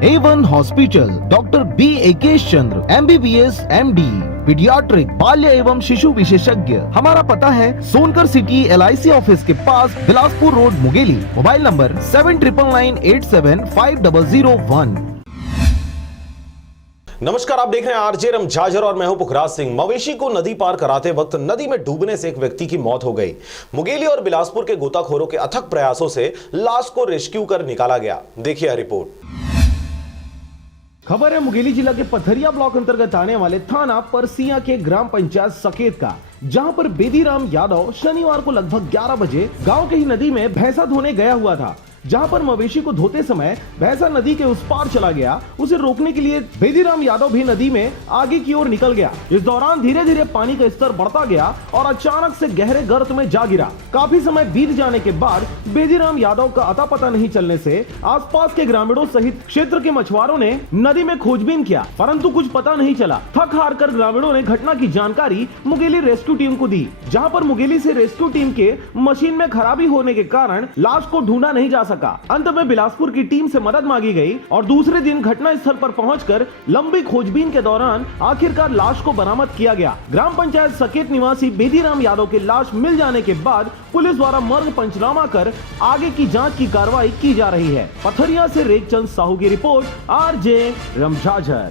A1 hospital, doctor B एकेश चंद्र, MBBS MD, paediatric, बाल्य एवं शिशु विशेषज्ञ। हमारा पता है सोनकर सिटी LIC ऑफिस के पास, Bilaspur road, Mungeli. Mobile number 7999875001। नमस्कार, आप देख रहे हैं आरजे रमझाझर और मैं हूं पुखराज सिंह। मवेशी को नदी पार कराते वक्त नदी में डूबने से एक व्यक्ति की मौत हो गई। मुंगेली और बिलासपुर के गोताखोरों के अथक प्रयासों से लाश को रेस्क्यू कर निकाला गया। देखिए यह रिपोर्ट। खबर है मुंगेली जिला के पथरिया ब्लॉक अंतर्गत आने वाले थाना परसिया के ग्राम पंचायत सकेत का, जहां पर बेदीराम यादव शनिवार को लगभग 11 बजे गांव के ही नदी में भैंसा धोने गया हुआ था। जहां पर मवेशी को धोते समय भैंसा नदी के उस पार चला गया। उसे रोकने के लिए बेदीराम यादव भी नदी में आगे की ओर निकल गया। इस दौरान धीरे धीरे पानी का स्तर बढ़ता गया और अचानक से गहरे गर्त में जा गिरा। काफी समय बीत जाने के बाद बेदीराम यादव का अता पता नहीं चलने से आसपास के ग्रामीणों सहित क्षेत्र के मछुआरों ने नदी में खोजबीन किया, परंतु कुछ पता नहीं चला। थक हार कर ग्रामीणों ने घटना की जानकारी मुंगेली रेस्क्यू टीम को दी, जहाँ पर मुंगेली से रेस्क्यू टीम के मशीन में खराबी होने के कारण लाश को ढूंढा नहीं जा सका। अंत में बिलासपुर की टीम से मदद मांगी गई और दूसरे दिन घटना स्थल पर पहुंचकर लंबी खोजबीन के दौरान आखिरकार लाश को बरामद किया गया। ग्राम पंचायत सकेत निवासी बेदीराम यादव की लाश मिल जाने के बाद पुलिस द्वारा मर्ग पंचनामा कर आगे की जांच की कार्रवाई की जा रही है। पथरिया से रेखचंद साहू की रिपोर्ट, आरजे रमझाझर।